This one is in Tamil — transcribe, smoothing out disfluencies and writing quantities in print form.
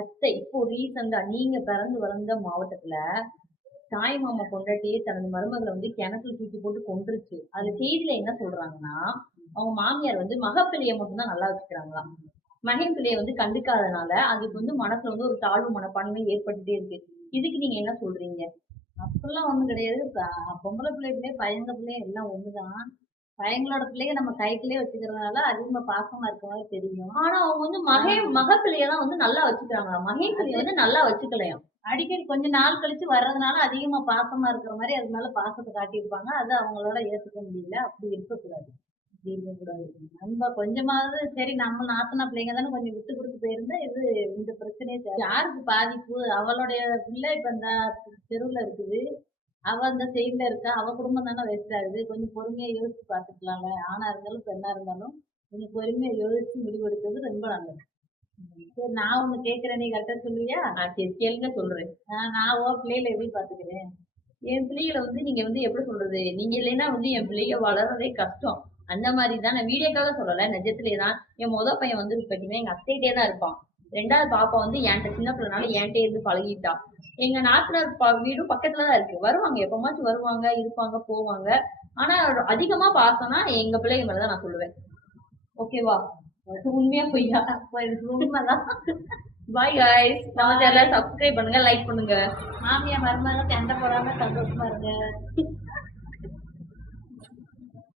அத்தை இப்போ ரீசெண்டா நீங்க பிறந்து வளர்ந்த மாவட்டத்துல தாய் மாமா பொண்டாட்டியே தனது மருமகளை வந்து கிணத்துல தூக்கி போட்டு கொன்றுச்சு. அதுல செய்தியில என்ன சொல்றாங்கன்னா, அவங்க மாமியார் வந்து மகப்பிள்ளைய மட்டும்தான் நல்லா வச்சுக்கிறாங்களாம். மகன் பிள்ளைய வந்து கண்டுக்காதனால அதுக்கு வந்து மனசுல வந்து ஒரு தாழ்வு மனப்பான்மை ஏற்பட்டுட்டே இருக்கு. இதுக்கு நீங்க என்ன சொல்றீங்க? அப்படிலாம் ஒண்ணும் கிடையாது. பொம்பள பிள்ளைகளே, பையங்க பிள்ளையும் எல்லாம் ஒண்ணுதான். பையங்களோட பிள்ளைக நம்ம கைக்குள்ளயே வச்சுக்கிறதுனால அதிகமா பாசமா இருக்க மாரி தெரியும். ஆனா அவங்க வந்து ஆ மகப்பிள்ளைய தான் வந்து நல்லா வச்சுக்கிறாங்களாம். மகன் பிள்ளைய அது வந்து நல்லா வச்சுக்கலையாம். அடிக்கடி கொஞ்ச நாள் கழிச்சு வர்றதுனால அதிகமா பாசமா இருக்கிற மாரி அது மேல பாசத்த காட்டியிருப்பாங்க. அது அவங்களால ஏத்துக்க முடியல. அப்படி இருக்கக்கூடாது. அப்படி இருக்கக்கூடாது. நம்ப கொஞ்சமாவது சரி நம்ம நாத்தனா பிள்ளைங்க தானே கொஞ்சம் விட்டு குடுத்து போயிருந்தா, இந்த பிரச்சனையே யாருக்கு பாதிப்பு? அவளுடைய பிள்ளை இப்ப இந்த தெருவுல இருக்குது. அவ அந்த சைடுல இருக்கா. அவ குடும்பம் தானே வேஸ்ட் ஆகுது. கொஞ்சம் பொறுமையா யோசிச்சு பார்த்துக்கலாம்ல. ஆணா இருந்தாலும், பெண்ணா இருந்தாலும் கொஞ்சம் பொறுமையா யோசிச்சு முடிவெடுக்கிறது ரொம்ப நல்லது. சரி நான் ஒண்ணு கேட்கிறேன். நீ கரெக்ட்டா சொல்லுவியா? சரி கேளுங்க சொல்றேன். நான் உன் பிள்ளைகள எப்படி பார்த்துக்கிறேன்? என் பிள்ளைகள வந்து நீங்க வந்து எப்படி சொல்றது? நீங்க இல்லைன்னா வந்து என் பிள்ளைக வளர்றதே கஷ்டம். அந்த மாரி தான் நான் வீடியோக்காக சொல்லல. நிஜத்திலே தான். என் பையன் வந்து பார்த்தீங்கன்னா, எங்க அத்தைட்டயே தான் இருப்பான். 2வது பாப்பா வந்து என்ட்ட சின்ன பிள்ளைனால என்ட்டயே இருந்து பழகிட்டா. எங்க நாத்தனார் வீடும் பக்கத்துல தான் இருக்கு. வருவாங்க. எப்பமாச்சும் வருவாங்க, இருப்பாங்க, போவாங்க. ஆனா அதிகமா பாசம்னா எங்க பிள்ளைக மேல தான் நான் சொல்லுவேன். ஓகேவா? அது உண்மையா பொய்யா? அப்ப இது உண்மைதான். Bye guys. நம்ம பாய். சேனல சப்ஸ்கிரைப் பண்ணுங்க, லைக் பண்ணுங்க. மாமியார், மருமகளும் சண்டை போடாம சந்தோஷமா இருங்க.